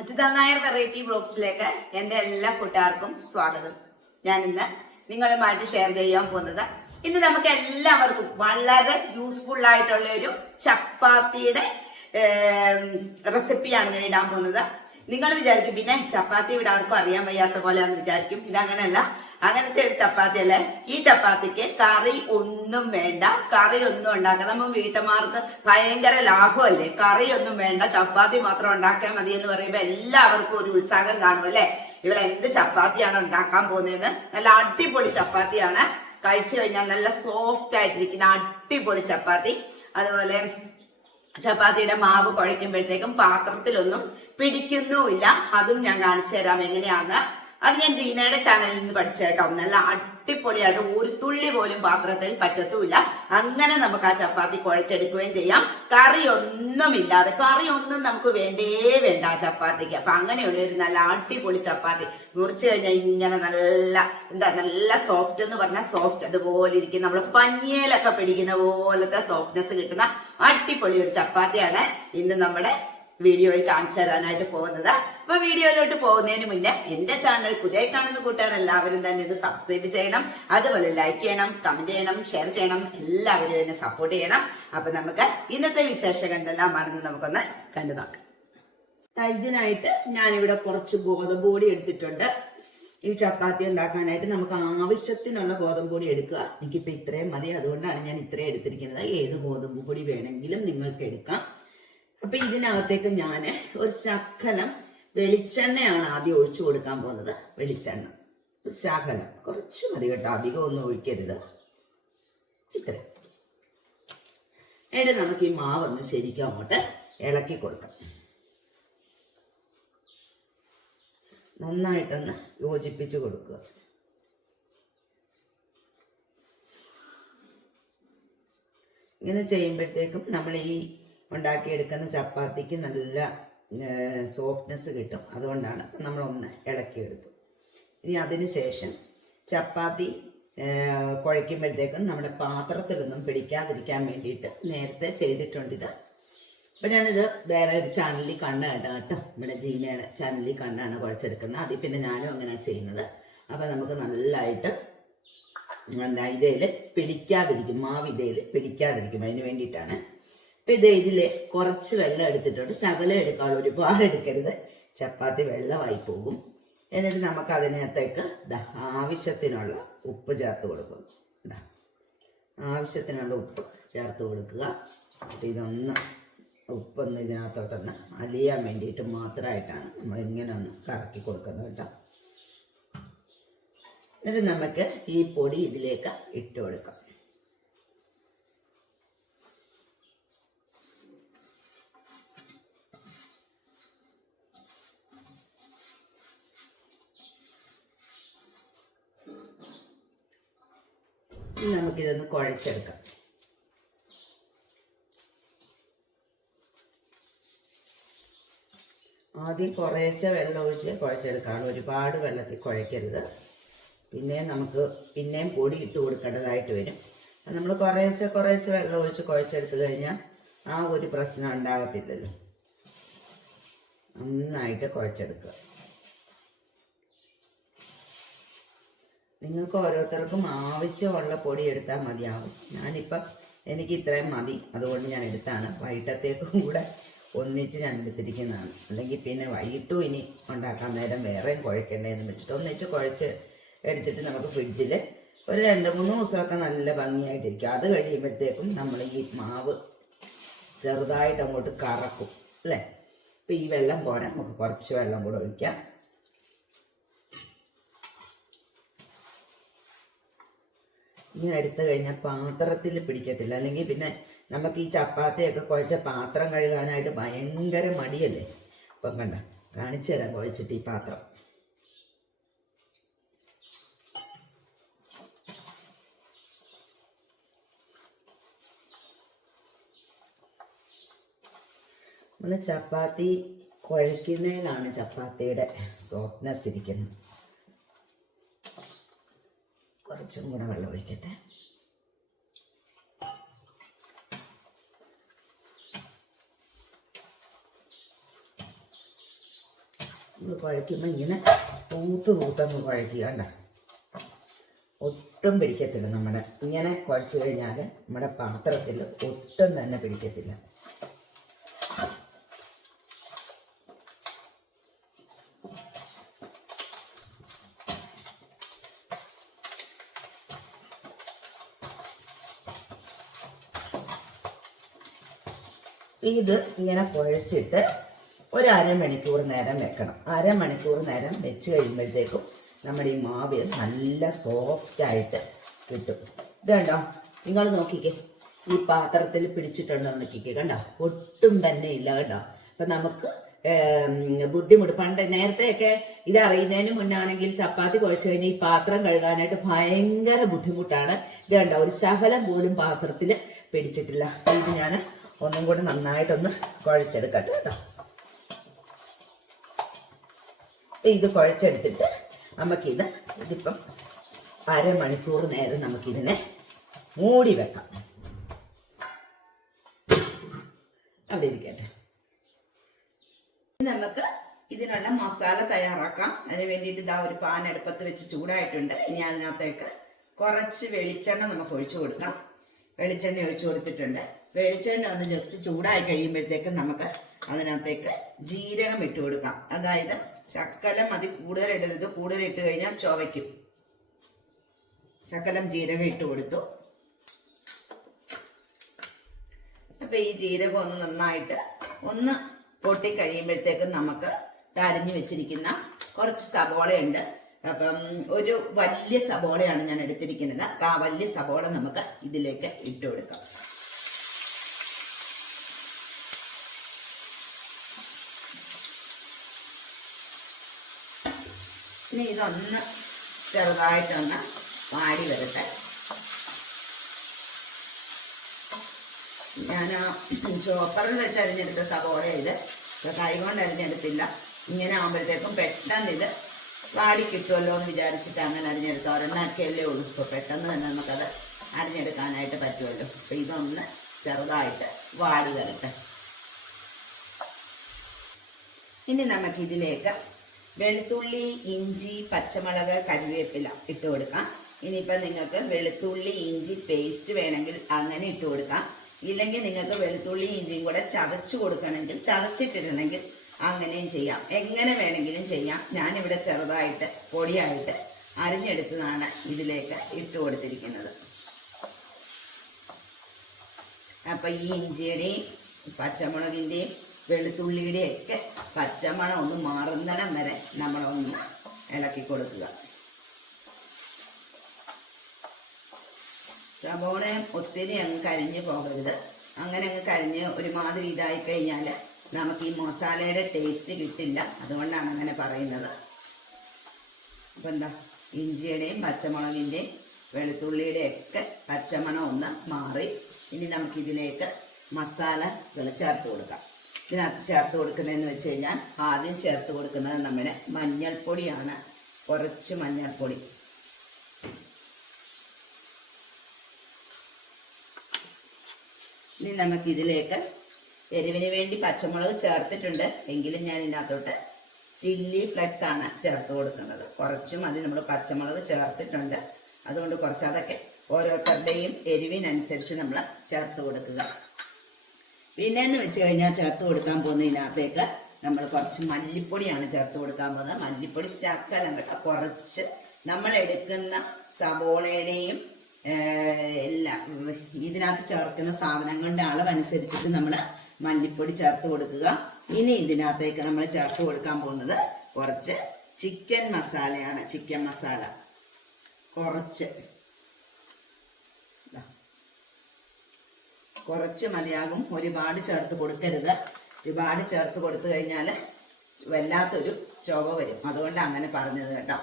Ajitha Nair variety ബ്ലോഗ്സിലേക്ക് എന്റെ എല്ലാ കൂട്ടുകാർക്കും സ്വാഗതം. ഞാൻ ഇന്ന് നിങ്ങളുമായിട്ട് ഷെയർ ചെയ്യാൻ പോകുന്നത് ഇന്ന് നമുക്ക് എല്ലാവർക്കും വളരെ യൂസ്ഫുൾ ആയിട്ടുള്ള ഒരു ചപ്പാത്തിയുടെ റെസിപ്പിയാണ് ഞാൻ ഇടാൻ പോകുന്നത്. നിങ്ങൾ വിചാരിക്കും പിന്നെ ചപ്പാത്തി ഇവിടെ ആർക്കും അറിയാൻ വയ്യാത്ത പോലെയാന്ന് വിചാരിക്കും. ഇതങ്ങനെയല്ല അങ്ങനത്തെ ഒരു ചപ്പാത്തി അല്ലേ? ഈ ചപ്പാത്തിക്ക് കറി ഒന്നും വേണ്ട. കറി ഒന്നും ഉണ്ടാക്കാം നമ്മൾ വീട്ടമ്മമാർക്ക് ഭയങ്കര ലാഭമല്ലേ? കറി ഒന്നും വേണ്ട ചപ്പാത്തി മാത്രം ഉണ്ടാക്കിയാൽ മതി എന്ന് പറയുമ്പോൾ എല്ലാവർക്കും ഒരു ഉത്സാഹം കാണും അല്ലേ? ഇവിടെ എന്ത് ചപ്പാത്തിയാണ് ഉണ്ടാക്കാൻ പോകുന്നതെന്ന്? നല്ല അടിപൊളി ചപ്പാത്തിയാണ്. കഴിച്ചു കഴിഞ്ഞാൽ നല്ല സോഫ്റ്റ് ആയിട്ടിരിക്കുന്ന അടിപൊളി ചപ്പാത്തി. അതുപോലെ ചപ്പാത്തിയുടെ മാവ് കുഴയ്ക്കുമ്പോഴത്തേക്കും പാത്രത്തിലൊന്നും പിടിക്കുന്നുമില്ല. അതും ഞാൻ കാണിച്ചു തരാം എങ്ങനെയാന്ന്. അത് ഞാൻ ജീനയുടെ ചാനലിൽ നിന്ന് പഠിച്ച കേട്ടോ. നല്ല അടിപൊളിയായിട്ട് ഒരു തുള്ളി പോലും പാത്രത്തിൽ പറ്റത്തുമില്ല അങ്ങനെ നമുക്ക് ആ ചപ്പാത്തി കുഴച്ചെടുക്കുകയും ചെയ്യാം. കറി ഒന്നുമില്ലാതെ കറി ഒന്നും നമുക്ക് വേണ്ടേ വേണ്ട ആ ചപ്പാത്തിക്ക്. അപ്പൊ അങ്ങനെയുള്ള ഒരു നല്ല അടിപൊളി ചപ്പാത്തി. മുറിച്ചു കഴിഞ്ഞാൽ ഇങ്ങനെ നല്ല എന്താ നല്ല സോഫ്റ്റ് എന്ന് പറഞ്ഞാൽ സോഫ്റ്റ് അതുപോലെ ഇരിക്കും നമ്മൾ പഞ്ഞിയിലൊക്കെ പിടിക്കുന്ന പോലത്തെ സോഫ്റ്റ്നെസ് കിട്ടുന്ന അടിപൊളി ഒരു ചപ്പാത്തിയാണ് ഇന്ന് നമ്മുടെ വീഡിയോയിൽ കാണിച്ചു തരാനായിട്ട് പോകുന്നത്. അപ്പൊ വീഡിയോയിലോട്ട് പോകുന്നതിന് മുന്നേ എന്റെ ചാനൽ പുതിയ കാണുന്ന കൂട്ടുകാർ എല്ലാവരും തന്നെ ഇത് സബ്സ്ക്രൈബ് ചെയ്യണം. അതുപോലെ ലൈക്ക് ചെയ്യണം കമന്റ് ചെയ്യണം ഷെയർ ചെയ്യണം. എല്ലാവരും എന്നെ സപ്പോർട്ട് ചെയ്യണം. അപ്പൊ നമുക്ക് ഇന്നത്തെ വിശേഷം കണ്ടെല്ലാം മറന്ന് നമുക്കൊന്ന് കണ്ടു നോക്കാം. ഇതിനായിട്ട് ഞാനിവിടെ കുറച്ച് ഗോതമ്പ് പൊടി എടുത്തിട്ടുണ്ട്. ഈ ചപ്പാത്തി ഉണ്ടാക്കാനായിട്ട് നമുക്ക് ആവശ്യത്തിനുള്ള ഗോതമ്പ് പൊടി എടുക്കുക. എനിക്കിപ്പോൾ ഇത്രയും മതി. അതുകൊണ്ടാണ് ഞാൻ ഇത്രയും എടുത്തിരിക്കുന്നത്. ഏത് ഗോതമ്പ് പൊടി വേണമെങ്കിലും നിങ്ങൾക്ക് എടുക്കാം. അപ്പൊ ഇതിനകത്തേക്ക് ഞാൻ ഒരു ശക്കലം വെളിച്ചെണ്ണയാണ് ആദ്യം ഒഴിച്ചു കൊടുക്കാൻ പോകുന്നത്. വെളിച്ചെണ്ണ. ശകലം. കുറച്ച് മതി കേട്ടോ. അധികം ഒന്നും ഒഴിക്കരുത്. ഇത്ര. എന്നിട്ട് നമുക്ക് ഈ മാവൊന്ന് ശരിക്കും അങ്ങോട്ട് ഇളക്കി കൊടുക്കാം. നന്നായിട്ടൊന്ന് യോജിപ്പിച്ച് കൊടുക്കുക. ഇങ്ങനെ ചെയ്യുമ്പോഴത്തേക്കും നമ്മൾ ഈ ഉണ്ടാക്കിയെടുക്കുന്ന ചപ്പാത്തിക്ക് നല്ല സോഫ്റ്റ്നെസ് കിട്ടും. അതുകൊണ്ടാണ് നമ്മളൊന്ന് ഇളക്കിയെടുത്തു. ഇനി അതിന് ശേഷം ചപ്പാത്തി കുഴയ്ക്കുമ്പോഴത്തേക്കും നമ്മുടെ പാത്രത്തിലൊന്നും പിടിക്കാതിരിക്കാൻ വേണ്ടിയിട്ട് നേരത്തെ ചെയ്തിട്ടുണ്ട് ഇത് അപ്പം ഞാനിത് വേറെ ഒരു ചാനലിൽ കണ്ണ് കേട്ടോ ഇവിടെ ജീനയുടെ ചാനലിൽ കണ്ണാണ് കുഴച്ചെടുക്കുന്നത്. അതിൽ പിന്നെ ഞാനും അങ്ങനെ ചെയ്യുന്നത്. അപ്പം നമുക്ക് നല്ലതായിട്ട് എന്താ ഇതേൽ പിടിക്കാതിരിക്കും മാവ് ഇതേൽ പിടിക്കാതിരിക്കും. അതിന് വേണ്ടിയിട്ടാണ് ഇപ്പം ഇത് ഇതിൽ കുറച്ച് വെള്ളം എടുത്തിട്ടുണ്ട്. ശകലം എടുക്കാവുള്ളൂ ഒരുപാട് എടുക്കരുത്. ചപ്പാത്തി വെള്ളമായി പോകും. എന്നിട്ട് നമുക്ക് അതിനകത്തേക്ക് ആവശ്യത്തിനുള്ള ഉപ്പ് ചേർത്ത് കൊടുക്കും. ആവശ്യത്തിനുള്ള ഉപ്പ് ചേർത്ത് കൊടുക്കുക. അപ്പം ഇതൊന്ന് ഉപ്പൊന്ന് ഇതിനകത്തോട്ടൊന്ന് അലിയാൻ വേണ്ടിയിട്ട് മാത്രമായിട്ടാണ് നമ്മൾ ഇങ്ങനെ ഒന്ന് കറക്കി കൊടുക്കുന്നത് കേട്ടോ. എന്നിട്ട് നമുക്ക് ഈ പൊടി ഇതിലേക്ക് ഇട്ട് കൊടുക്കാം. ഇനി നമുക്കിതൊന്ന് കുഴച്ചെടുക്കാം. ആദ്യം കുറേശ്ശെ വെള്ളം ഒഴിച്ച് കുഴച്ചെടുക്കുകയാണ് ഒരുപാട് വെള്ളത്തിൽ കുഴക്കരുത് പിന്നെ നമുക്ക് പിന്നെയും പൊടി ഇട്ട് കൊടുക്കേണ്ടതായിട്ട് വരും. നമ്മൾ കുറേശ്ശെ കുറേശ്ശെ വെള്ളം ഒഴിച്ച് കുഴച്ചെടുത്ത് കഴിഞ്ഞാൽ ആ ഒരു പ്രശ്നം ഉണ്ടാകത്തില്ലല്ലോ. നന്നായിട്ട് കുഴച്ചെടുക്കുക. നിങ്ങൾക്ക് ഓരോരുത്തർക്കും ആവശ്യമുള്ള പൊടി എടുത്താൽ മതിയാകും ഞാനിപ്പം എനിക്ക് ഇത്രയും മതി. അതുകൊണ്ട് ഞാൻ എടുത്താണ്. വൈകിട്ടത്തേക്കും കൂടെ ഒന്നിച്ച് ഞാൻ എടുത്തിരിക്കുന്നതാണ്. അല്ലെങ്കിൽ പിന്നെ വൈകിട്ടും ഇനി ഉണ്ടാക്കാൻ നേരം വേറെയും കുഴക്കേണ്ടതെന്ന് വെച്ചിട്ട് ഒന്നിച്ച് കുഴച്ച് എടുത്തിട്ട് നമുക്ക് ഫ്രിഡ്ജിൽ ഒരു രണ്ട് മൂന്ന് ദിവസമൊക്കെ നല്ല ഭംഗിയായിട്ടിരിക്കും. അത് കഴിയുമ്പോഴത്തേക്കും നമ്മൾ ഈ മാവ് ചെറുതായിട്ട് അങ്ങോട്ട് കറക്കും. അല്ലേ? അപ്പം ഈ വെള്ളം പോരാൻ നമുക്ക് കുറച്ച് വെള്ളം കൂടെ ഒഴിക്കാം. ഇങ്ങനെ എടുത്തു കഴിഞ്ഞാൽ പാത്രത്തിൽ പിടിക്കത്തില്ല. അല്ലെങ്കിൽ പിന്നെ നമുക്ക് ഈ ചപ്പാത്തിയൊക്കെ കുഴച്ച പാത്രം കഴുകാനായിട്ട് ഭയങ്കര മടിയല്ലേ? അപ്പം കണ്ട? കാണിച്ചു തരാം കുഴച്ചിട്ട് ഈ പാത്രം. നമ്മൾ ചപ്പാത്തി കുഴയ്ക്കുന്നതിലാണ് ചപ്പാത്തിയുടെ സോഫ്റ്റ്നെസ് ഇരിക്കുന്നത്. കുറച്ചും കൂടെ വെള്ളം ഒഴിക്കട്ടെ. നമ്മൾ കുഴയ്ക്കുമ്പോൾ ഇങ്ങനെ തൂത്ത് തൂത്തങ്ങ് കുഴയ്ക്കുക കണ്ട? ഒട്ടും പിടിക്കത്തില്ല നമ്മുടെ. ഇങ്ങനെ കുഴച്ച് കഴിഞ്ഞാൽ നമ്മുടെ പാത്രത്തിൽ ഒട്ടും തന്നെ പിടിക്കത്തില്ല. ഇത് ഇങ്ങനെ കുഴച്ചിട്ട് ഒരു അരമണിക്കൂർ നേരം വെക്കണം. അരമണിക്കൂർ നേരം വെച്ച് കഴിയുമ്പോഴത്തേക്കും നമ്മുടെ ഈ മാവ് നല്ല സോഫ്റ്റ് ആയിട്ട് കിട്ടും. ഇത് കണ്ടോ? നിങ്ങൾ നോക്കിക്കേ. ഈ പാത്രത്തിൽ പിടിച്ചിട്ടുണ്ടോ നോക്കിക്കേ. കണ്ടോ? ഒട്ടും തന്നെ ഇല്ല കണ്ടോ? അപ്പൊ നമുക്ക് ബുദ്ധിമുട്ട്. പണ്ട് നേരത്തെയൊക്കെ ഇത് അറിയുന്നതിന് മുന്നാണെങ്കിൽ ചപ്പാത്തി കുഴച്ച് കഴിഞ്ഞാൽ ഈ പാത്രം കഴുകാനായിട്ട് ഭയങ്കര ബുദ്ധിമുട്ടാണ്. ഇത് കണ്ടോ? ഒരു ശകലം പോലും പാത്രത്തിൽ പിടിച്ചിട്ടില്ല. ഇത് ഞാൻ ഒന്നും കൂടി നന്നായിട്ടൊന്ന് കുഴച്ചെടുക്കട്ടെ കേട്ടോ. ഇത് കുഴച്ചെടുത്തിട്ട് നമുക്കിത് ഇതിപ്പം അരമണിക്കൂർ നേരം നമുക്കിതിനെ മൂടി വെക്കാം. അവിടെ ഇരിക്കട്ടെ. നമുക്ക് ഇതിനുള്ള മസാല തയ്യാറാക്കാം. അതിന് വേണ്ടിയിട്ട് ഇതാ ഒരു പാൻ അടുപ്പത്ത് വെച്ച് ചൂടായിട്ടുണ്ട്. ഇനി അതിനകത്തേക്ക് കുറച്ച് വെളിച്ചെണ്ണ നമുക്ക് ഒഴിച്ചു കൊടുക്കാം. വെളിച്ചെണ്ണ ഒഴിച്ചു കൊടുത്തിട്ടുണ്ട്. വെളിച്ചെണ്ണ ഒന്ന് ജസ്റ്റ് ചൂടായി കഴിയുമ്പോഴത്തേക്ക് നമുക്ക് അതിനകത്തേക്ക് ജീരകം ഇട്ട് കൊടുക്കാം. അതായത് ശക്കലം അതി കൂടുതൽ ഇടരുത്. കൂടുതൽ ഇട്ട് കഴിഞ്ഞാൽ ചുവയ്ക്കും. ശക്കലം ജീരകം ഇട്ട് കൊടുത്തു. അപ്പൊ ഈ ജീരകം ഒന്ന് നന്നായിട്ട് ഒന്ന് പൊട്ടി കഴിയുമ്പോഴത്തേക്കും നമുക്ക് തരിഞ്ഞു വെച്ചിരിക്കുന്ന കുറച്ച് സബോളയുണ്ട്. അപ്പം ഒരു വലിയ സബോളയാണ് ഞാൻ എടുത്തിരിക്കുന്നത്. ആ വലിയ സബോള നമുക്ക് ഇതിലേക്ക് ഇട്ട് കൊടുക്കാം. ഇനി ഇതൊന്ന് ചെറുതായിട്ടൊന്ന് വാടി വരട്ടെ. ഞാൻ ചോപ്പറിൽ വെച്ച് അരിഞ്ഞെടുത്ത സവോള ഇത് കൈ കൊണ്ട് അരിഞ്ഞെടുത്തില്ല. ഇങ്ങനെ ആകുമ്പോഴത്തേക്കും പെട്ടെന്ന് ഇത് വാടി കിട്ടുമല്ലോ എന്ന് വിചാരിച്ചിട്ട് അങ്ങനെ അരിഞ്ഞെടുത്ത ഒരെണ്ണക്കല്ലേ ഉള്ളൂ. ഇപ്പോൾ പെട്ടെന്ന് തന്നെ നമുക്കത് അരിഞ്ഞെടുക്കാനായിട്ട് പറ്റുമല്ലോ അപ്പം ഇതൊന്ന് ചെറുതായിട്ട് വാടി വരട്ടെ. ഇനി നമുക്കിതിലേക്ക് വെളുത്തുള്ളി ഇഞ്ചി പച്ചമുളക് കരുവേപ്പില ഇട്ട് കൊടുക്കാം. ഇനിയിപ്പം നിങ്ങൾക്ക് വെളുത്തുള്ളി ഇഞ്ചി പേസ്റ്റ് വേണമെങ്കിൽ അങ്ങനെ ഇട്ട് കൊടുക്കാം. ഇല്ലെങ്കിൽ നിങ്ങൾക്ക് വെളുത്തുള്ളി ഇഞ്ചിയും കൂടെ ചതച്ച് കൊടുക്കണമെങ്കിൽ ചതച്ചിട്ടിട്ടുണ്ടെങ്കിൽ അങ്ങനെയും ചെയ്യാം. എങ്ങനെ വേണമെങ്കിലും ചെയ്യാം. ഞാനിവിടെ ചെറുതായിട്ട് പൊടിയായിട്ട് അരിഞ്ഞെടുത്തതാണ് ഇതിലേക്ക് ഇട്ട് കൊടുത്തിരിക്കുന്നത്. അപ്പം ഈ ഇഞ്ചിയുടെയും പച്ചമുളകിന്റെയും വെളുത്തുള്ളിയുടെയും ഒക്കെ പച്ചമണം ഒന്ന് മാറുന്നിടം വരെ നമ്മളൊന്ന് ഇളക്കി കൊടുക്കുക. സബോളയും ഒത്തിരി അങ്ങ് കരിഞ്ഞു പോകരുത്. അങ്ങനെ അങ്ങ് കരിഞ്ഞ് ഒരുമാതിരി ഇതായി കഴിഞ്ഞാൽ നമുക്ക് ഈ മസാലയുടെ ടേസ്റ്റ് കിട്ടില്ല. അതുകൊണ്ടാണ് അങ്ങനെ പറയുന്നത്. അപ്പം എന്താ? ഇഞ്ചിയുടെയും പച്ചമുളകിന്റെയും വെളുത്തുള്ളിയുടെ ഒക്കെ പച്ചമണം ഒന്ന് മാറി. ഇനി നമുക്കിതിലേക്ക് മസാലകൾ ചേർത്ത് കൊടുക്കാം. ഇതിനകത്ത് ചേർത്ത് കൊടുക്കുന്നതെന്ന് വെച്ച് കഴിഞ്ഞാൽ ആദ്യം ചേർത്ത് കൊടുക്കുന്നത് നമ്മുടെ മഞ്ഞൾപ്പൊടിയാണ്. കുറച്ച് മഞ്ഞൾപ്പൊടി. ഇനി നമുക്ക് ഇതിലേക്ക് എരിവിന് വേണ്ടി പച്ചമുളക് ചേർത്തിട്ടുണ്ട്. എങ്കിലും ഞാൻ ഇതിനകത്തോട്ട് ചില്ലി ഫ്ലെക്സ് ആണ് ചേർത്ത് കൊടുക്കുന്നത്. കുറച്ചും മതി നമ്മൾ പച്ചമുളക് ചേർത്തിട്ടുണ്ട്. അതുകൊണ്ട് കുറച്ച് അതൊക്കെ ഓരോരുത്തരുടെയും എരിവിനനുസരിച്ച് നമ്മൾ ചേർത്ത് കൊടുക്കുക. പിന്നെ എന്ന് വെച്ച് കഴിഞ്ഞാൽ ചേർത്ത് കൊടുക്കാൻ പോകുന്ന ഇതിനകത്തേക്ക് നമ്മൾ കുറച്ച് മല്ലിപ്പൊടിയാണ് ചേർത്ത് കൊടുക്കാൻ പോകുന്നത്. മല്ലിപ്പൊടി ശക്കലം കേട്ടോ. കുറച്ച് നമ്മൾ എടുക്കുന്ന സവോളയുടെയും എല്ലാ ഇതിനകത്ത് ചേർക്കുന്ന സാധനങ്ങളുടെ അളവനുസരിച്ചിട്ട് നമ്മൾ മല്ലിപ്പൊടി ചേർത്ത് കൊടുക്കുക. ഇനി ഇതിനകത്തേക്ക് നമ്മൾ ചേർത്ത് കൊടുക്കാൻ പോകുന്നത് കുറച്ച് ചിക്കൻ മസാലയാണ്. ചിക്കൻ മസാല. കുറച്ച്. കുറച്ച് മതിയാകും. ഒരുപാട് ചേർത്ത് കൊടുക്കരുത്. ഒരുപാട് ചേർത്ത് കൊടുത്തു കഴിഞ്ഞാൽ വല്ലാത്തൊരു ചുവ വരും. അതുകൊണ്ട് അങ്ങനെ പറഞ്ഞത് കേട്ടോ.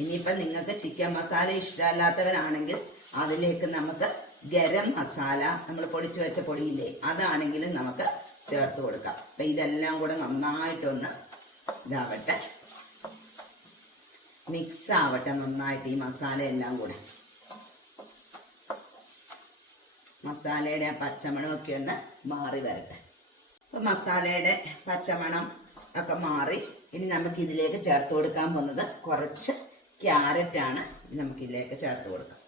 ഇനിയിപ്പം നിങ്ങൾക്ക് ചിക്കൻ മസാല ഇഷ്ടമല്ലാത്തവരാണെങ്കിൽ അതിലേക്ക് നമുക്ക് ഗരം മസാല നമ്മൾ പൊടിച്ചു വെച്ച പൊടിയില്ലേ അതാണെങ്കിലും നമുക്ക് ചേർത്ത് കൊടുക്കാം. അപ്പം ഇതെല്ലാം കൂടെ നന്നായിട്ടൊന്ന് ഇതാവട്ടെ. മിക്സ് ആവട്ടെ നന്നായിട്ട് ഈ മസാല എല്ലാം കൂടെ. മസാലയുടെ ആ പച്ചമണമൊക്കെ ഒന്ന് മാറി വരട്ടെ. അപ്പൊ മസാലയുടെ പച്ചമണം ഒക്കെ മാറി. ഇനി നമുക്ക് ഇതിലേക്ക് ചേർത്ത് കൊടുക്കാൻ പോകുന്നത് കുറച്ച് ക്യാരറ്റ് ആണ്. നമുക്ക് ഇതിലേക്ക് ചേർത്ത് കൊടുക്കാം.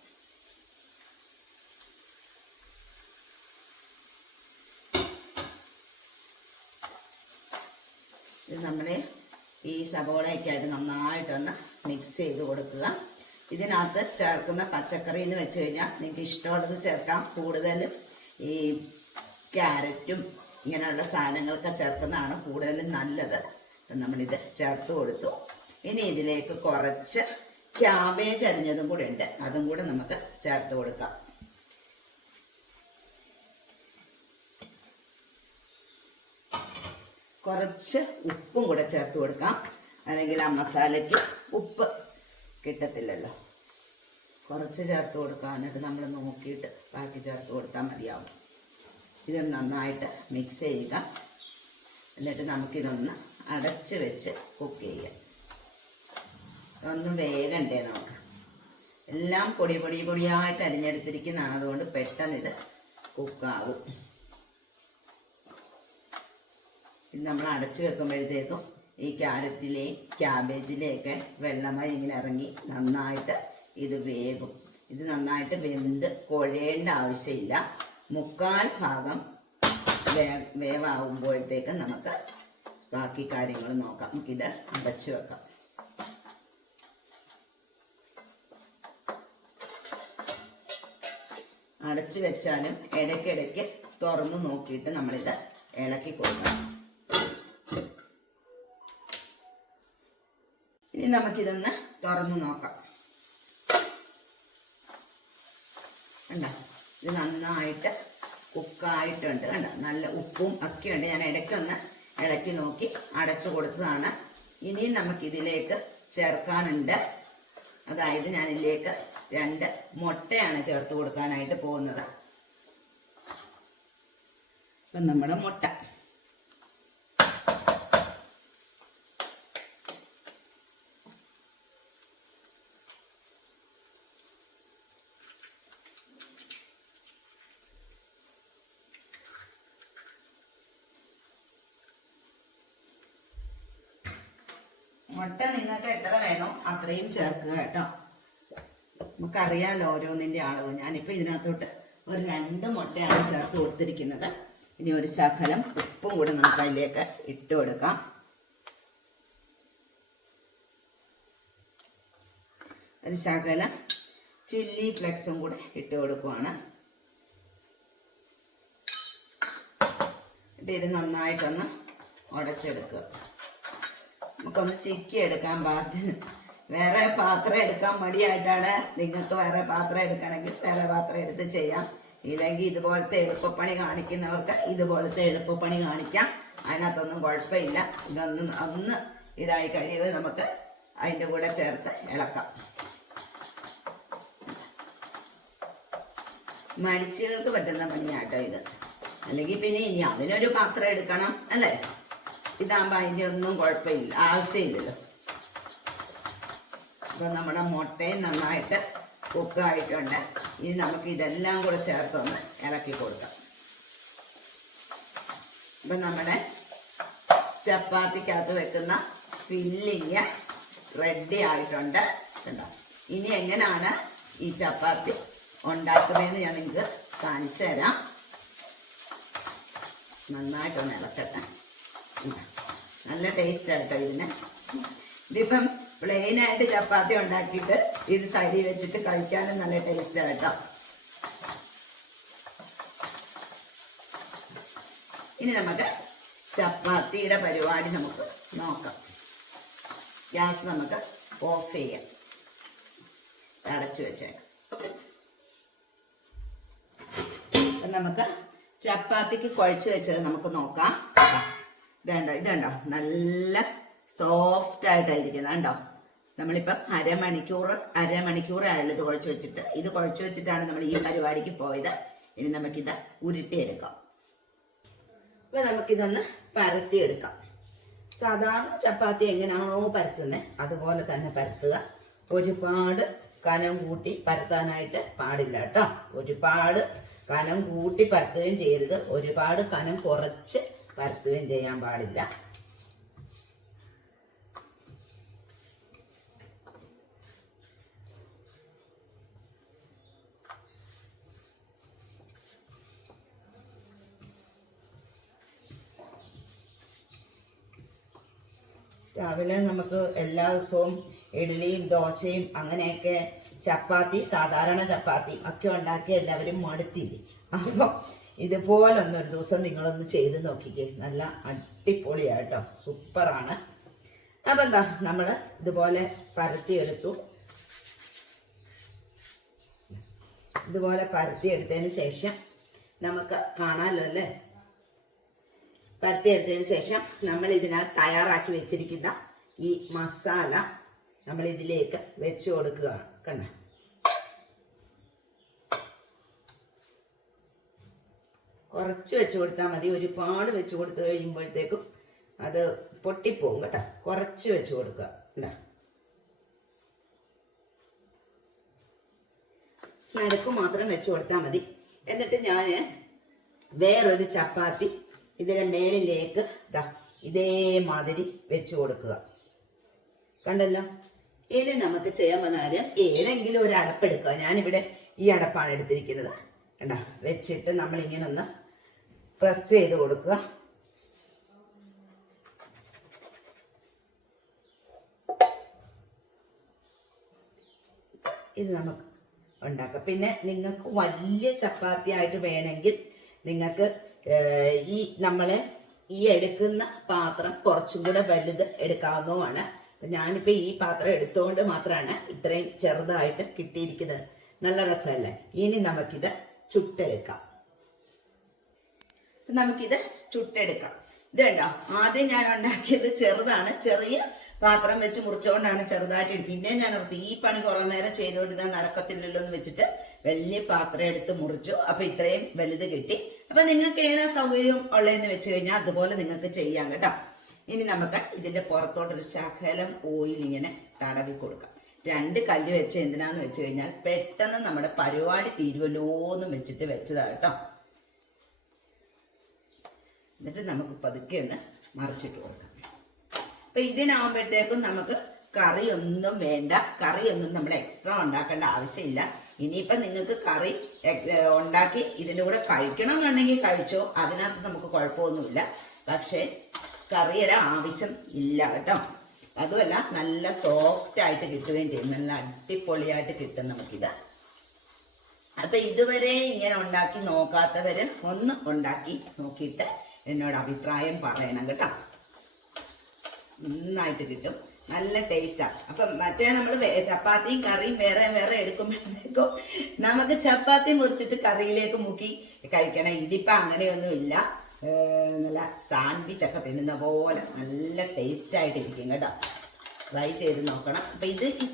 ഇത് നമ്മൾ ഈ സബോളയൊക്കെ ആയിട്ട് നന്നായിട്ടൊന്ന് മിക്സ് ചെയ്ത് കൊടുക്കുക. ഇതിനകത്ത് ചേർക്കുന്ന പച്ചക്കറി എന്ന് വെച്ച് കഴിഞ്ഞാൽ നിങ്ങൾക്ക് ഇഷ്ടമുള്ളത് ചേർക്കാം. കൂടുതലും ഈ ക്യാരറ്റും ഇങ്ങനെയുള്ള സാധനങ്ങളൊക്കെ ചേർക്കുന്നതാണ് കൂടുതലും നല്ലത്. നമ്മളിത് ചേർത്ത് കൊടുത്തു. ഇനി ഇതിലേക്ക് കുറച്ച് ക്യാബേജ് അരിഞ്ഞതും കൂടെ ഉണ്ട്. അതും കൂടെ നമുക്ക് ചേർത്ത് കൊടുക്കാം. കുറച്ച് ഉപ്പും കൂടെ ചേർത്ത് കൊടുക്കാം. അല്ലെങ്കിൽ ആ മസാലയ്ക്ക് ഉപ്പ് കിട്ടത്തില്ലല്ലോ. കുറച്ച് ചേർത്ത് കൊടുക്കാനായിട്ട് നമ്മൾ നോക്കിയിട്ട് ബാക്കി ചേർത്ത് കൊടുത്താൽ മതിയാവും. ഇത് നന്നായിട്ട് മിക്സ് ചെയ്യുക. എന്നിട്ട് നമുക്കിതൊന്ന് അടച്ച് വെച്ച് കുക്ക് ചെയ്യാം. ഒന്ന് വേഗണ്ടേ നമുക്ക്? എല്ലാം പൊടി പൊടി പൊടിയായിട്ട് അരിഞ്ഞെടുത്തിരിക്കുന്നതാണ്. അതുകൊണ്ട് പെട്ടെന്ന് ഇത് കുക്കാവും ഇത് നമ്മൾ അടച്ചു വെക്കുമ്പോഴത്തേക്കും ഈ ക്യാരറ്റിലെയും ക്യാബേജിലെയൊക്കെ വെള്ളമായി ഇങ്ങനെ ഇറങ്ങി നന്നായിട്ട് ഇത് വേകും ഇത് നന്നായിട്ട് വെന്ത് കുഴയേണ്ട ആവശ്യമില്ല. മുക്കാൽ ഭാഗം വേ വേവാകുമ്പോഴത്തേക്ക് നമുക്ക് ബാക്കി കാര്യങ്ങൾ നോക്കാം. നമുക്കിത് അടച്ചു വെക്കാം. അടച്ചു വെച്ചാലും ഇടയ്ക്കിടയ്ക്ക് തുറന്നു നോക്കിയിട്ട് നമ്മളിത് ഇളക്കി കൊടുക്കണം. നമുക്കിതൊന്ന് തുറന്ന് നോക്കാം. കണ്ടോ? ഇത് നന്നായിട്ട് കുക്കായിട്ടുണ്ട് കണ്ടോ? നല്ല ഉപ്പും ഒക്കെ ഉണ്ട് ഞാൻ ഇടയ്ക്കൊന്ന് ഇളക്കി നോക്കി അടച്ചു കൊടുത്തതാണ്. ഇനിയും നമുക്കിതിലേക്ക് ചേർക്കാനുണ്ട്. അതായത് ഞാൻ ഇതിലേക്ക് രണ്ട് മുട്ടയാണ് ചേർത്ത് കൊടുക്കാനായിട്ട് പോകുന്നത്. അപ്പം നമ്മുടെ മുട്ട. മുട്ട നിങ്ങൾക്ക് എത്ര വേണോ അത്രയും ചേർക്കുക കേട്ടോ. നമുക്കറിയാലോ ഓരോന്നിന്റെ അളവ്. ഞാനിപ്പോൾ ഇതിനകത്തോട്ട് ഒരു രണ്ട് മുട്ടയാണ് ചേർത്ത് കൊടുത്തിരിക്കുന്നത്. ഇനി ഒരു ശകലം ഉപ്പും കൂടെ നമുക്ക് അതിലേക്ക് ഇട്ട് കൊടുക്കാം. ഒരു ശകലം ചില്ലി ഫ്ലെക്സും കൂടെ ഇട്ട് കൊടുക്കുവാണ്. ഇത് നന്നായിട്ടൊന്ന് ഉടച്ചെടുക്കുക. നമുക്കൊന്ന് ചിക്കി എടുക്കാൻ പാകത്തിന്. വേറെ പാത്രം എടുക്കാൻ മടിയായിട്ടാണ് നിങ്ങൾക്ക് വേറെ പാത്രം എടുക്കണമെങ്കിൽ വേറെ പാത്രം എടുത്ത് ചെയ്യാം. ഇല്ലെങ്കിൽ ഇതുപോലത്തെ എളുപ്പപ്പണി കാണിക്കുന്നവർക്ക് ഇതുപോലത്തെ എളുപ്പപ്പണി കാണിക്കാം. അതിനകത്തൊന്നും കുഴപ്പമില്ല. ഇതൊന്ന് ഒന്ന് ഇതായി കഴിയുമ്പോൾ നമുക്ക് അതിന്റെ കൂടെ ചേർത്ത് ഇളക്കാം. മടിച്ചുകൾക്ക് പറ്റുന്ന പണിയാട്ടോ ഇത്. അല്ലെങ്കിൽ പിന്നെ ഇനി അതിനൊരു പാത്രം എടുക്കണം അല്ലേ? ഇതാകുമ്പോൾ അതിന്റെ ഒന്നും കുഴപ്പമില്ല. ആവശ്യമില്ലല്ലോ. അപ്പം നമ്മുടെ മുട്ടയും നന്നായിട്ട് കുക്കായിട്ടുണ്ട്. ഇനി നമുക്ക് ഇതെല്ലാം കൂടെ ചേർത്തൊന്ന് ഇളക്കി കൊടുക്കാം. അപ്പം നമ്മുടെ ചപ്പാത്തിക്കകത്ത് വെക്കുന്ന ഫില്ലിങ് റെഡി ആയിട്ടുണ്ട്. കണ്ടോ? ഇനി എങ്ങനെയാണ് ഈ ചപ്പാത്തി ഉണ്ടാക്കുന്നതെന്ന് ഞാൻ നിങ്ങൾക്ക് കാണിച്ചു തരാം. നന്നായിട്ടൊന്ന് ഇളക്കട്ടെ. നല്ല ടേസ്റ്റ് ആട്ടോ ഇതിന്. ഇതിപ്പം പ്ലെയിൻ ആയിട്ട് ചപ്പാത്തി ഉണ്ടാക്കിയിട്ട് ഇത് സൈഡിൽ വെച്ചിട്ട് കഴിക്കാനും നല്ല ടേസ്റ്റ് കേട്ടോ ഇനി നമുക്ക് ചപ്പാത്തിയുടെ പരിപാടി നമുക്ക് നോക്കാം. ഗ്യാസ് നമുക്ക് ഓഫ് ചെയ്യാം. അടച്ചു വെച്ചേക്കാം. നമുക്ക് ചപ്പാത്തിക്ക് കുഴച്ച് വെച്ചത് നമുക്ക് നോക്കാം. ഇതേണ്ട ഇതേണ്ട? നല്ല സോഫ്റ്റ് ആയിട്ടായിരിക്കുന്നത് കണ്ടോ? നമ്മളിപ്പം അരമണിക്കൂർ അരമണിക്കൂറായുള്ളൂ ഇത് കുഴച്ച് വെച്ചിട്ട്. ഇത് കുഴച്ച് വെച്ചിട്ടാണ് നമ്മൾ ഈ പരിപാടിക്ക് പോയത്. ഇനി നമുക്കിത് ഉരുട്ടിയെടുക്കാം. അപ്പൊ നമുക്കിതൊന്ന് പരത്തിയെടുക്കാം. സാധാരണ ചപ്പാത്തി എങ്ങനെയാണോ പരത്തുന്നത് അതുപോലെ തന്നെ പരത്തുക. ഒരുപാട് കനം കൂട്ടി പരത്താനായിട്ട് പാടില്ല കേട്ടോ. ഒരുപാട് കനം കൂട്ടി പരത്തുകയും ചെയ്യരുത്. ഒരുപാട് കനം കുറച്ച് പരത്തുകയും ചെയ്യാൻ പാടില്ല. രാവിലെ നമുക്ക് എല്ലാ ദിവസവും ഇഡ്ഡലിയും ദോശയും അങ്ങനെയൊക്കെ ചപ്പാത്തി സാധാരണ ചപ്പാത്തി ഒക്കെ ഉണ്ടാക്കി എല്ലാവരും മടുത്തില്ലേ? അപ്പം ഇതുപോലൊന്ന് ഒരു ദിവസം നിങ്ങളൊന്ന് ചെയ്ത് നോക്കിക്കേ. നല്ല അടിപൊളിയാട്ടോ സൂപ്പറാണ്. അപ്പം എന്താ നമ്മൾ ഇതുപോലെ പരത്തിയെടുത്തു. ഇതുപോലെ പരത്തിയെടുത്തതിന് ശേഷം നമുക്ക് കാണാമല്ലോ അല്ലേ? പരത്തിയെടുത്തതിന് ശേഷം നമ്മൾ ഇതിനകത്ത് തയ്യാറാക്കി വെച്ചിരിക്കുന്ന ഈ മസാല നമ്മൾ ഇതിലേക്ക് വെച്ച് കൊടുക്കുക. കണ്ട? കുറച്ച് വെച്ച് കൊടുത്താൽ മതി. ഒരുപാട് വെച്ച് കൊടുത്തു കഴിയുമ്പോഴത്തേക്കും അത് പൊട്ടിപ്പോവും കേട്ടോ. കുറച്ച് വെച്ച് കൊടുക്കുക കണ്ടോ നടുക്ക് മാത്രം വെച്ച് കൊടുത്താൽ മതി. എന്നിട്ട് ഞാൻ വേറൊരു ചപ്പാത്തി ഇതിന്റെ മേളിലേക്ക് ഇതാ ഇതേമാതിരി വെച്ച് കൊടുക്കുക. കണ്ടല്ലോ? ഇനി നമുക്ക് ചെയ്യാൻ പോകുന്ന കാര്യം ഏതെങ്കിലും ഒരു അടപ്പെടുക്കുക. ഞാനിവിടെ ഈ അടപ്പാണ് എടുത്തിരിക്കുന്നത്. കണ്ട? വെച്ചിട്ട് നമ്മൾ ഇങ്ങനെ ഒന്ന് പ്രസ് ചെയ്ത് കൊടുക്കുക. ഇത് നമുക്ക് ഉണ്ടാക്കാം. പിന്നെ നിങ്ങൾക്ക് വലിയ ചപ്പാത്തി ആയിട്ട് വേണമെങ്കിൽ നിങ്ങൾക്ക് ഈ നമ്മൾ ഈ എടുക്കുന്ന പാത്രം കുറച്ചും കൂടെ വലുത് എടുക്കാവുന്നതുമാണ്. ഞാനിപ്പോൾ ഞാനിപ്പോ ഈ പാത്രം എടുത്തുകൊണ്ട് മാത്രമാണ് ഇത്രയും ചെറുതായിട്ട് കിട്ടിയിരിക്കുന്നത്. നല്ല രസമല്ലേ? ഇനി നമുക്കിത് ചുട്ടെടുക്കാം. നമുക്കിത് ചുട്ടെടുക്കാം. ഇത് കണ്ടോ? ആദ്യം ഞാൻ ഉണ്ടാക്കിയത് ചെറുതാണ്. ചെറിയ പാത്രം വെച്ച് മുറിച്ചുകൊണ്ടാണ് ചെറുതായിട്ട് പിന്നെ ഞാൻ ഓർത്ത് ഈ പണി കുറെ നേരം ചെയ്തുകൊണ്ട് ഞാൻ നടക്കത്തില്ലല്ലോ എന്ന് വെച്ചിട്ട് വലിയ പാത്രം എടുത്ത് മുറിച്ചു. അപ്പൊ ഇത്രയും വലുത് കിട്ടി. അപ്പൊ നിങ്ങൾക്ക് ഏതാ സൗകര്യം ഉള്ളതെന്ന് വെച്ച് കഴിഞ്ഞാൽ അതുപോലെ നിങ്ങൾക്ക് ചെയ്യാം കേട്ടോ. ഇനി നമുക്ക് ഇതിന്റെ പുറത്തോട്ടൊരു ശകലം ഓയിൽ ഇങ്ങനെ തടവി കൊടുക്കാം. രണ്ട് കല്ല് വെച്ച് എന്തിനാന്ന് വെച്ച് കഴിഞ്ഞാൽ പെട്ടെന്ന് നമ്മുടെ പരിപാടി തീരുവല്ലോ എന്ന് വെച്ചിട്ട് വെച്ചതാ കേട്ടോ. എന്നിട്ട് നമുക്ക് പതുക്കെ ഒന്ന് മറിച്ചിട്ട് കൊടുക്കാം. അപ്പൊ ഇതിനാകുമ്പോഴത്തേക്കും നമുക്ക് കറിയൊന്നും വേണ്ട കറിയൊന്നും നമ്മൾ എക്സ്ട്രാ ഉണ്ടാക്കേണ്ട ആവശ്യമില്ല. ഇനിയിപ്പം നിങ്ങൾക്ക് കറി ഉണ്ടാക്കി ഇതിന്റെ കൂടെ കഴിക്കണമെന്നുണ്ടെങ്കിൽ കഴിച്ചോ അതിനകത്ത് നമുക്ക് കുഴപ്പമൊന്നുമില്ല. പക്ഷേ കറിയുടെ ആവശ്യം ഇല്ല കേട്ടോ. അതുമല്ല നല്ല സോഫ്റ്റ് ആയിട്ട് കിട്ടുകയും ചെയ്യും. നല്ല അടിപൊളിയായിട്ട് കിട്ടും നമുക്കിത്. അപ്പൊ ഇതുവരെ ഇങ്ങനെ ഉണ്ടാക്കി നോക്കാത്തവര് ഒന്ന് ഉണ്ടാക്കി നോക്കിയിട്ട് എന്നോട് അഭിപ്രായം പറയണം കേട്ടോ. നന്നായിട്ട് കിട്ടും. നല്ല ടേസ്റ്റാണ് അപ്പം മറ്റേ നമ്മൾ ചപ്പാത്തിയും കറിയും വേറെ വേറെ എടുക്കുമ്പോഴത്തേക്കും നമുക്ക് ചപ്പാത്തി മുറിച്ചിട്ട് കറിയിലേക്ക് മുക്കി കഴിക്കണം. ഇതിപ്പോൾ അങ്ങനെയൊന്നുമില്ല. നല്ല സാൻഡ്വിച്ച് ഒക്കെ തിന്നുന്ന പോലെ നല്ല ടേസ്റ്റ് ആയിട്ട് ഇരിക്കും കേട്ടോ. ട്രൈ ചെയ്ത് നോക്കണം. അപ്പൊ ഇത് ഈ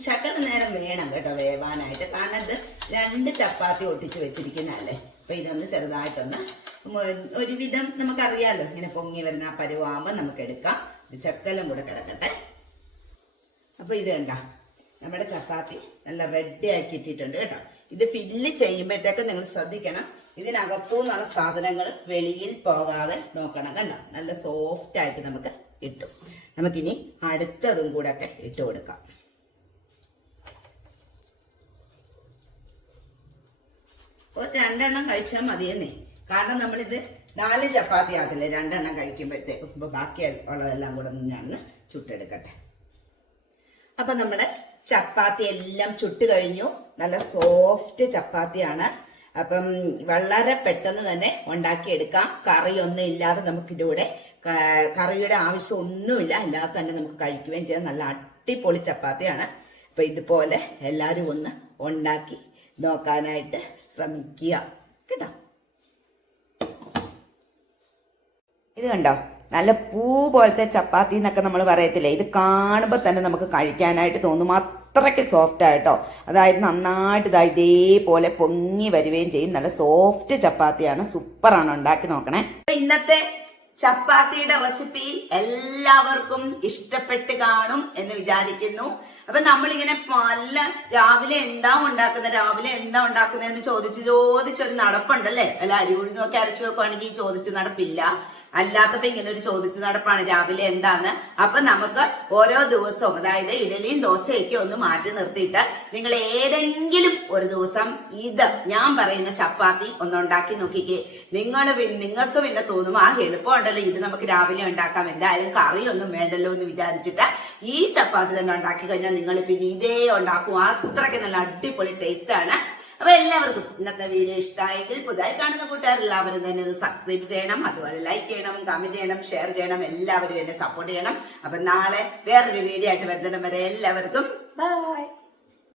നേരം വേണം കേട്ടോ വേവാനായിട്ട്. കാരണം ഇത് രണ്ട് ചപ്പാത്തി ഒട്ടിച്ച് വെച്ചിരിക്കുന്നതല്ലേ? അപ്പൊ ഇതൊന്ന് ചെറുതായിട്ടൊന്ന് ഒരുവിധം നമുക്കറിയാലോ ഇങ്ങനെ പൊങ്ങി വരുന്ന ആ പരുവാകുമ്പോൾ നമുക്ക് എടുക്കാം ചക്കലും കൂടെ കിടക്കട്ടെ. അപ്പൊ ഇത് കണ്ട നമ്മുടെ ചപ്പാത്തി നല്ല റെഡി ആക്കി ഇട്ടിട്ടുണ്ട് കേട്ടോ. ഇത് ഫില്ല് ചെയ്യുമ്പോഴത്തേക്ക് നിങ്ങൾ ശ്രദ്ധിക്കണം ഇതിനകത്തു നിന്നുള്ള സാധനങ്ങൾ വെളിയിൽ പോകാതെ നോക്കണം കണ്ടോ? നല്ല സോഫ്റ്റ് ആയിട്ട് നമുക്ക് കിട്ടും. നമുക്കിനി അടുത്തതും കൂടെ ഒക്കെ ഇട്ട് കൊടുക്കാം. ഒരു രണ്ടെണ്ണം കഴിച്ചാൽ മതിയെന്നേ. കാരണം നമ്മളിത് നാല് ചപ്പാത്തി ആകത്തില്ല? രണ്ടെണ്ണം കഴിക്കുമ്പോഴത്തേക്കും ഇപ്പൊ ബാക്കി ഉള്ളതെല്ലാം കൂടെ ഞാൻ ചുട്ടെടുക്കട്ടെ. അപ്പൊ നമ്മുടെ ചപ്പാത്തി എല്ലാം ചുട്ട് കഴിഞ്ഞു. നല്ല സോഫ്റ്റ് ചപ്പാത്തിയാണ്. അപ്പം വളരെ പെട്ടെന്ന് തന്നെ ഉണ്ടാക്കിയെടുക്കാം. കറിയൊന്നും ഇല്ലാതെ നമുക്കിതിലൂടെ കറിയുടെ ആവശ്യം ഒന്നുമില്ല അല്ലാതെ തന്നെ നമുക്ക് കഴിക്കുകയും ചെയ്യാം. നല്ല അടിപൊളി ചപ്പാത്തിയാണ്. അപ്പൊ ഇതുപോലെ എല്ലാവരും ഒന്ന് ഉണ്ടാക്കി നോക്കാനായിട്ട് ശ്രമിക്കുക. കേട്ടോ? ഇത് കണ്ടോ? നല്ല പൂ പോലത്തെ ചപ്പാത്തി എന്നൊക്കെ നമ്മൾ പറയത്തില്ലേ? ഇത് കാണുമ്പോൾ തന്നെ നമുക്ക് കഴിക്കാനായിട്ട് തോന്നും. അത്രയ്ക്ക് സോഫ്റ്റ് ആയിട്ടോ അതായത് നന്നായിട്ട് ഇതാ ഇതേപോലെ പൊങ്ങി വരികയും ചെയ്യും. നല്ല സോഫ്റ്റ് ചപ്പാത്തിയാണ്. സൂപ്പറാണ് ഉണ്ടാക്കി നോക്കണേ. ഇന്നത്തെ ചപ്പാത്തിയുടെ റെസിപ്പി എല്ലാവർക്കും ഇഷ്ടപ്പെട്ട് കാണും എന്ന് വിചാരിക്കുന്നു. അപ്പൊ നമ്മളിങ്ങനെ പല രാവിലെ എന്താ ഉണ്ടാക്കുന്നത് രാവിലെ എന്താ ഉണ്ടാക്കുന്നത് എന്ന് ചോദിച്ച് ചോദിച്ചൊരു നടപ്പുണ്ടല്ലേ? അല്ല അരി നോക്കി അരച്ചു ഈ ചോദിച്ച് നടപ്പില്ല. അല്ലാത്തപ്പോ ഇങ്ങനെ ഒരു ചോദിച്ച് നടപ്പാണ് രാവിലെ എന്താന്ന്. അപ്പൊ നമുക്ക് ഓരോ ദിവസവും അതായത് ഇഡലിയും ദോശയൊക്കെ ഒന്ന് മാറ്റി നിർത്തിയിട്ട് നിങ്ങൾ ഏതെങ്കിലും ഒരു ദിവസം ഇത് ഞാൻ പറയുന്ന ചപ്പാത്തി ഒന്ന് ഉണ്ടാക്കി നോക്കിക്കേ. നിങ്ങൾ നിങ്ങൾക്ക് പിന്നെ തോന്നും ആ എളുപ്പമുണ്ടല്ലോ ഇത് നമുക്ക് രാവിലെ ഉണ്ടാക്കാം. എന്തായാലും കറിയൊന്നും വേണ്ടല്ലോ എന്ന് വിചാരിച്ചിട്ട് ഈ ചപ്പാത്തി തന്നെ ഉണ്ടാക്കി കഴിഞ്ഞാൽ നിങ്ങൾ പിന്നെ ഇതേ ഉണ്ടാക്കും. അത്രയ്ക്ക് നല്ല അടിപൊളി ടേസ്റ്റ് ആണ്. അപ്പൊ എല്ലാവർക്കും ഇന്നത്തെ വീഡിയോ ഇഷ്ടമായെങ്കിൽ പുതുതായി കാണുന്ന കൂട്ടുകാർ എല്ലാവരും തന്നെ ഒന്ന് സബ്സ്ക്രൈബ് ചെയ്യണം അതുപോലെ ലൈക്ക് ചെയ്യണം കമന്റ് ചെയ്യണം ഷെയർ ചെയ്യണം എല്ലാവരും എന്നെ സപ്പോർട്ട് ചെയ്യണം. അപ്പൊ നാളെ വേറൊരു വീഡിയോ ആയിട്ട് വരുന്നതിനും വരെ എല്ലാവർക്കും ബൈ